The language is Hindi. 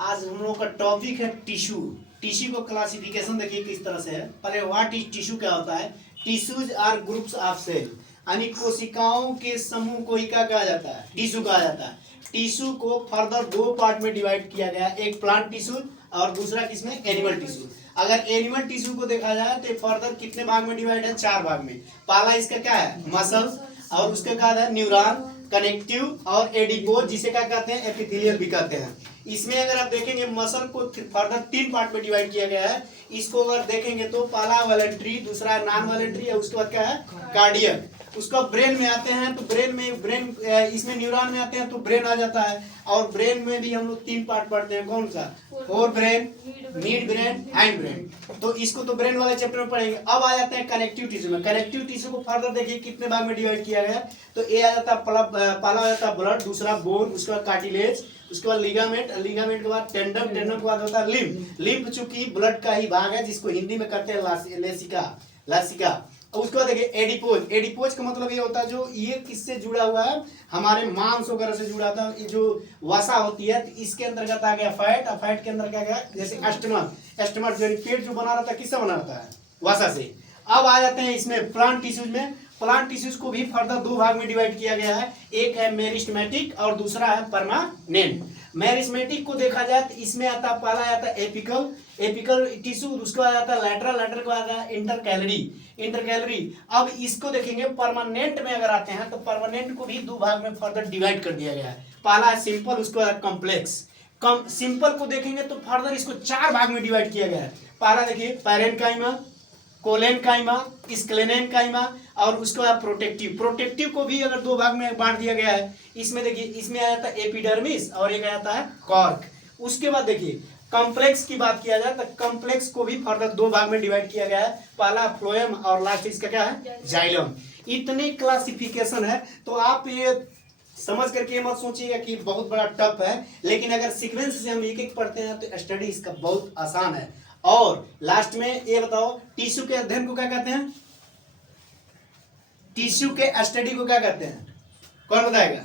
आज हम लोग का टॉपिक है टिश्यू। टिश्यू को क्लासिफिकेशन देखिए किस तरह से है। पहले व्हाट इज टिश्यू क्या होता है। Tissues are groups of cell, यानी कोशिकाओं के समूह को ही क्या कहा जाता है, टिश्यू कहा जाता है। टिश्यू को फर्दर दो पार्ट में डिवाइड किया गया, एक प्लांट टिश्यू और दूसरा किसमें, एनिमल टिश्यू। अगर एनिमल टिश्यू को देखा जाए तो फर्दर कितने भाग में डिवाइड है, 4 भाग में। पहला इसका क्या है, मसल, और उसके बाद है न्यूरॉन, कनेक्टिव और एडिपोज, जिसे क्या कहते हैं, एपिथेलियल भी कहते हैं। इसमें अगर आप देखेंगे मसल को फर्दर 3 पार्ट में डिवाइड किया गया है। इसको अगर देखेंगे तो पहला वॉलंटरी, दूसरा नॉन वॉलंटरी है, उसके बाद क्या है कार्डियक। उसका ब्रेन में आते हैं तो ब्रेन इसमें न्यूरॉन में आते हैं तो ब्रेन आ जाता है। और ब्रेन में भी हम लोग 3 पार्ट पढ़ते हैं, कौन सा, fore brain, mid brain, hind brain. तो इसको तो ब्रेन वाले चैप्टर में पढ़ेंगे। अब आ जाते हैं कनेक्टिव टिश्यू में। कनेक्टिव टिश्यू को फर्दर देखिए कितने भाग में डिवाइड किया गया है। तो ये आ जाता है पहला आ जाता है ब्लड, दूसरा बोन, उसके बाद कार्टिलेज, उसके बाद लिगामेंट, लिगामेंट के बाद टेंडन, टेंडन के बाद होता है लिम्फ। लिम्फ चूंकि ब्लड का ही भाग है, जिसको हिंदी में कहते हैं लेसिका, लासिका। उसके बाद देखिए एडिपोज। एडिपोज का मतलब ये होता है जो ये किससे जुड़ा हुआ है, हमारे मांस वगैरह से जुड़ा था। ये जो वसा होती है तो इसके अंतर्गत आ गया फैट, और फैट के अंदर क्या गया, जैसे एस्टमक, एस्टमक जो पेट जो बना रहता है किससे बना रहता है, वसा से। अब आ जाते हैं इसमें प्लांट टिश्यूज में। प्लांट टिश्यूज को भी फर्दर 2 भाग में डिवाइड किया गया है, एक है मेरिस्टेमेटिक और दूसरा है परमानेंट। मेरिस्टेमेटिक को देखा जाए तो इसमें आता है, पहला आता है एपिकल, एपिकल टिश्यू, उसके बाद आता है लैटरल, लैटरल के बाद आता है इंटरकैलरी, इंटरकैलरी। अब इसको देखेंगे परमानेंट में अगर आते हैं तो परमानेंट को भी 2 भाग में फर्दर डिवाइड कर दिया गया है। पहला है सिंपल, उसके बाद कॉम्प्लेक्स। सिंपल को देखेंगे तो फर्दर इसको 4 भाग में डिवाइड किया गया है। पहला देखिए पैरेन्काइमा, कोलेनकाइमा, स्क्लेनेनकाइमा, और उसके बाद प्रोटेक्टिव। प्रोटेक्टिव को भी अगर 2 भाग में बांट दिया गया है। इसमें देखिए इसमें आ जाता है एपिडर्मिस और एक आ जाता है कॉर्क। उसके बाद देखिए कॉम्प्लेक्स की बात किया जाए तो कॉम्प्लेक्स को भी फर्दर 2 भाग में डिवाइड किया गया है, पहला फ्लोएम और लास्ट इसका क्या है, जाइलम। इतने क्लासिफिकेशन है। तो आप ये समझ करके ये मत सोचिएगा कि बहुत बड़ा टफ है, लेकिन अगर सीक्वेंस से हम एक एक पढ़ते हैं तो स्टडी इसका बहुत आसान है। और लास्ट में ये बताओ टिश्यू के अध्ययन को क्या कहते हैं, टिश्यू के स्टडी को क्या कहते हैं, कौन बताएगा।